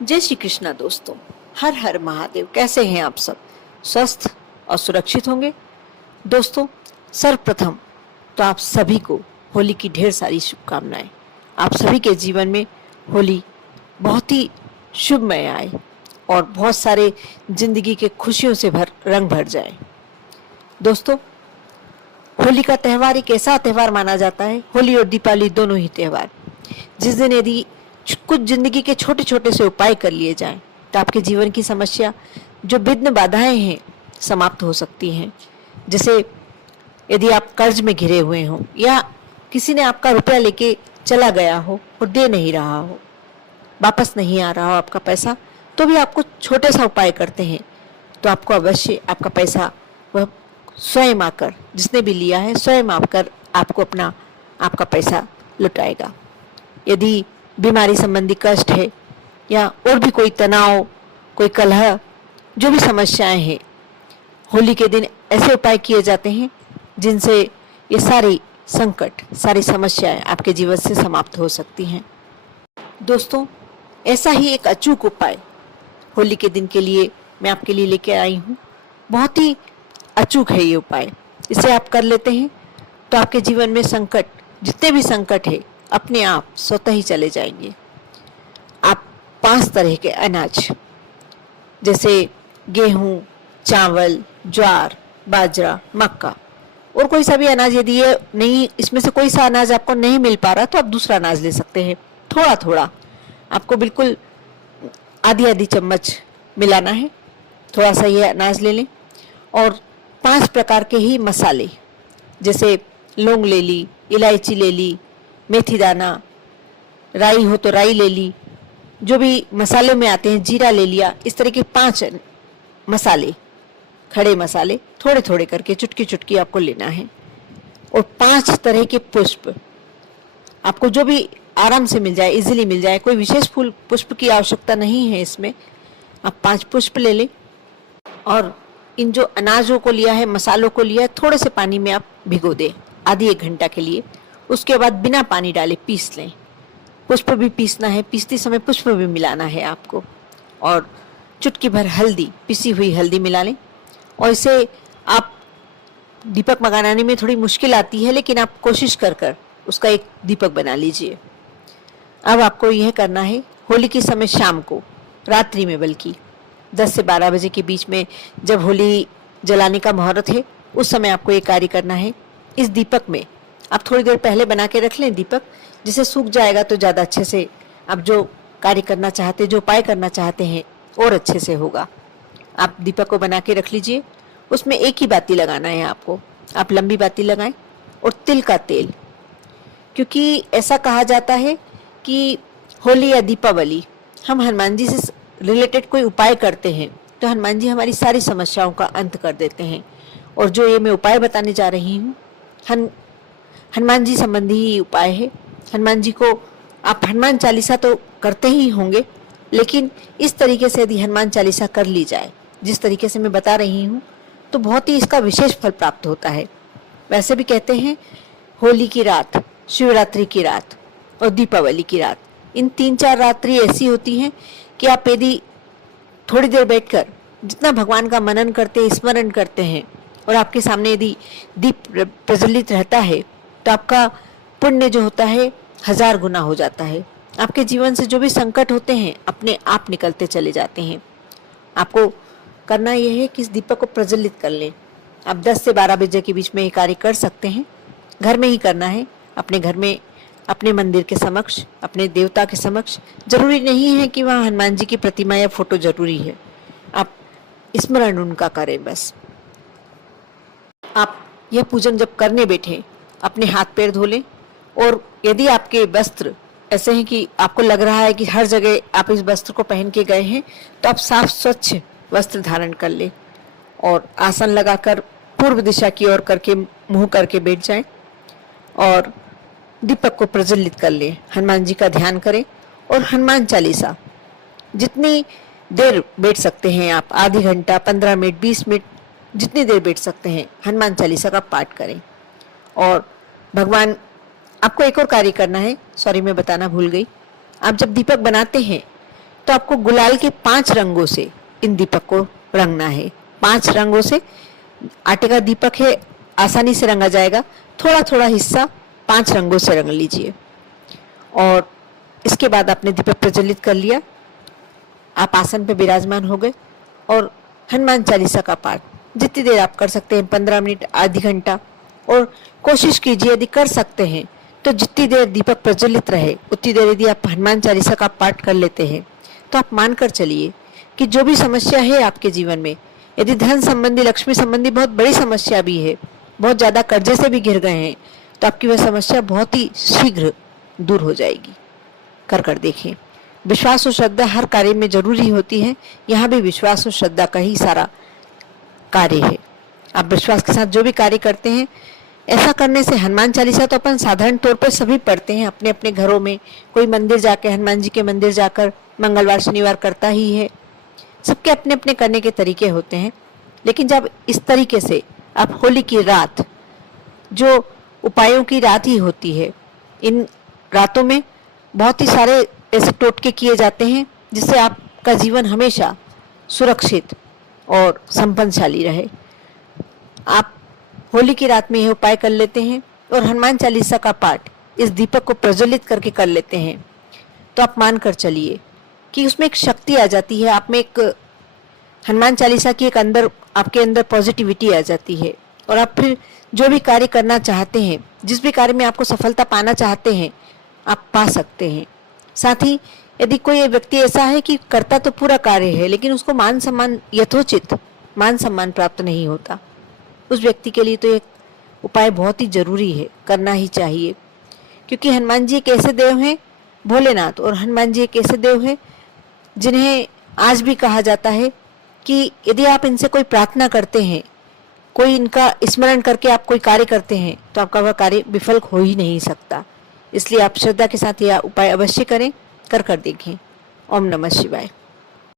जय श्री कृष्णा दोस्तों। हर हर महादेव। कैसे हैं आप सब? स्वस्थ और सुरक्षित होंगे। दोस्तों, सर्वप्रथम तो आप सभी को होली की ढेर सारी शुभकामनाएं। आप सभी के जीवन में होली बहुत ही शुभमय आए और बहुत सारे जिंदगी के खुशियों से रंग भर जाए। दोस्तों, होली का त्यौहार एक ऐसा त्यौहार माना जाता है, होली और दीपावली दोनों ही त्यौहार, जिस दिन यदि कुछ जिंदगी के छोटे छोटे से उपाय कर लिए जाएं तो आपके जीवन की समस्या, जो विघ्न बाधाएं हैं, समाप्त हो सकती हैं। जैसे यदि आप कर्ज में घिरे हुए हो या किसी ने आपका रुपया लेके चला गया हो और दे नहीं रहा हो, वापस नहीं आ रहा हो आपका पैसा, तो भी आपको छोटे सा उपाय करते हैं तो आपको अवश्य आपका पैसा वह स्वयं आकर, जिसने भी लिया है स्वयं आकर आपको आपका पैसा लुटाएगा। यदि बीमारी संबंधी कष्ट है या और भी कोई तनाव, कोई कलह, जो भी समस्याएं हैं, होली के दिन ऐसे उपाय किए जाते हैं जिनसे ये सारी संकट, सारी समस्याएं आपके जीवन से समाप्त हो सकती हैं। दोस्तों, ऐसा ही एक अचूक उपाय होली के दिन के लिए मैं आपके लिए लेके आई हूँ। बहुत ही अचूक है ये उपाय। इसे आप कर लेते हैं तो आपके जीवन में संकट, जितने भी संकट है, अपने आप स्वतः ही चले जाएंगे। आप 5 तरह के अनाज, जैसे गेहूं, चावल, ज्वार, बाजरा, मक्का, और कोई सा भी अनाज, यदि ये नहीं, इसमें से कोई सा अनाज आपको नहीं मिल पा रहा तो आप दूसरा अनाज ले सकते हैं। थोड़ा थोड़ा आपको बिल्कुल आधी आधी चम्मच मिलाना है। थोड़ा सा ये अनाज ले लें और 5 प्रकार के ही मसाले, जैसे लौंग ले ली, इलायची ले ली, मेथी दाना, राई हो तो राई ले ली, जो भी मसालों में आते हैं, जीरा ले लिया। इस तरह के 5 मसाले, खड़े मसाले, थोड़े थोड़े करके चुटकी चुटकी आपको लेना है। और 5 तरह के पुष्प, आपको जो भी आराम से मिल जाए, इजीली मिल जाए, कोई विशेष फूल पुष्प की आवश्यकता नहीं है इसमें। आप 5 पुष्प ले लें और इन जो अनाजों को लिया है, मसालों को लिया है, थोड़े से पानी में आप भिगो दें आधी 1 घंटा के लिए। उसके बाद बिना पानी डाले पीस लें। पुष्प भी पीसना है, पीसते समय पुष्प भी मिलाना है आपको। और चुटकी भर हल्दी, पिसी हुई हल्दी मिला लें। और इसे आप, दीपक बनाने में थोड़ी मुश्किल आती है, लेकिन आप कोशिश कर कर उसका एक दीपक बना लीजिए। अब आपको यह करना है, होली के समय शाम को, रात्रि में, बल्कि 10 से 12 बजे के बीच में, जब होली जलाने का मुहूर्त है, उस समय आपको ये कार्य करना है। इस दीपक में आप थोड़ी देर पहले बना के रख लें दीपक, जिसे सूख जाएगा तो ज़्यादा अच्छे से आप जो कार्य करना चाहते, जो उपाय करना चाहते हैं, और अच्छे से होगा। आप दीपक को बना के रख लीजिए। उसमें एक ही बाती लगाना है आपको। आप लंबी बाती लगाएं और तिल का तेल, क्योंकि ऐसा कहा जाता है कि होली या दीपावली हम हनुमान जी से रिलेटेड कोई उपाय करते हैं तो हनुमान जी हमारी सारी समस्याओं का अंत कर देते हैं। और जो ये मैं उपाय बताने जा रही हूँ, हनुमान जी संबंधी ही उपाय है। हनुमान जी को आप हनुमान चालीसा तो करते ही होंगे, लेकिन इस तरीके से यदि हनुमान चालीसा कर ली जाए, जिस तरीके से मैं बता रही हूँ, तो बहुत ही इसका विशेष फल प्राप्त होता है। वैसे भी कहते हैं होली की रात, शिवरात्रि की रात और दीपावली की रात, इन 3-4 रात्रि ऐसी होती हैं कि आप यदि थोड़ी देर बैठकर जितना भगवान का मनन करते, स्मरण करते हैं, और आपके सामने यदि दीप प्रज्वलित रहता है, तो आपका पुण्य जो होता है 1000 गुना हो जाता है। आपके जीवन से जो भी संकट होते हैं, अपने आप निकलते चले जाते हैं। आपको करना यह है कि इस दीपक को प्रज्वलित कर लें। आप 10 से 12 बजे के बीच में ये कार्य कर सकते हैं। घर में ही करना है, अपने घर में, अपने मंदिर के समक्ष, अपने देवता के समक्ष। जरूरी नहीं है कि वहाँ हनुमान जी की प्रतिमा या फोटो जरूरी है, आप स्मरण उनका करें बस। आप यह पूजन जब करने बैठे, अपने हाथ पैर धो लें। और यदि आपके वस्त्र ऐसे हैं कि आपको लग रहा है कि हर जगह आप इस वस्त्र को पहन के गए हैं, तो आप साफ स्वच्छ वस्त्र धारण कर लें और आसन लगाकर पूर्व दिशा की ओर करके मुंह करके बैठ जाएं और दीपक को प्रज्वलित कर लें। हनुमान जी का ध्यान करें और हनुमान चालीसा जितनी देर बैठ सकते हैं आप, आधी घंटा, 15 मिनट, 20 मिनट, जितनी देर बैठ सकते हैं, हनुमान चालीसा का पाठ करें। और भगवान, आपको एक और कार्य करना है, सॉरी मैं बताना भूल गई। आप जब दीपक बनाते हैं तो आपको गुलाल के 5 रंगों से इन दीपक को रंगना है। 5 रंगों से आटे का दीपक है, आसानी से रंगा जाएगा। थोड़ा थोड़ा हिस्सा 5 रंगों से रंग लीजिए। और इसके बाद आपने दीपक प्रज्वलित कर लिया, आप आसन पे विराजमान हो गए और हनुमान चालीसा का पाठ जितनी देर आप कर सकते हैं, 15 मिनट, आधी घंटा। और कोशिश कीजिए यदि कर सकते हैं तो जितनी देर दीपक प्रज्वलित रहे उतनी देर यदि आप हनुमान चालीसा का पाठ कर लेते हैं तो आप मानकर चलिए कि जो भी समस्या है आपके जीवन में, यदि धन संबंधी, लक्ष्मी संबंधी बहुत बड़ी समस्या भी है, बहुत ज़्यादा कर्जे से भी घिर गए हैं, तो आपकी वह समस्या बहुत ही शीघ्र दूर हो जाएगी। कर देखें। विश्वास और श्रद्धा हर कार्य में जरूरी होती है। यहाँ भी विश्वास और श्रद्धा का ही सारा कार्य है। आप विश्वास के साथ जो भी कार्य करते हैं, ऐसा करने से हनुमान चालीसा तो अपन साधारण तौर पर सभी पढ़ते हैं अपने अपने घरों में। कोई मंदिर जाके, हनुमान जी के मंदिर जाकर मंगलवार शनिवार करता ही है। सबके अपने अपने करने के तरीके होते हैं। लेकिन जब इस तरीके से आप होली की रात, जो उपायों की रात ही होती है, इन रातों में बहुत ही सारे ऐसे टोटके किए जाते हैं जिससे आपका जीवन हमेशा सुरक्षित और संपन्नशाली रहे। आप होली की रात में यह उपाय कर लेते हैं और हनुमान चालीसा का पाठ इस दीपक को प्रज्वलित करके कर लेते हैं, तो आप मान कर चलिए कि उसमें एक शक्ति आ जाती है। आप में एक हनुमान चालीसा की एक अंदर, आपके अंदर पॉजिटिविटी आ जाती है और आप फिर जो भी कार्य करना चाहते हैं, जिस भी कार्य में आपको सफलता पाना चाहते हैं, आप पा सकते हैं। साथ ही यदि कोई व्यक्ति ऐसा है कि करता तो पूरा कार्य है लेकिन उसको मान सम्मान, यथोचित मान सम्मान प्राप्त नहीं होता, उस व्यक्ति के लिए तो एक उपाय बहुत ही जरूरी है, करना ही चाहिए। क्योंकि हनुमान जी एक ऐसे देव हैं, भोलेनाथ और हनुमान जी एक ऐसे देव हैं जिन्हें आज भी कहा जाता है कि यदि आप इनसे कोई प्रार्थना करते हैं, कोई इनका स्मरण करके आप कोई कार्य करते हैं, तो आपका वह कार्य विफल हो ही नहीं सकता। इसलिए आप श्रद्धा के साथ यह उपाय अवश्य करें, कर देखें। ओम नमः शिवाय।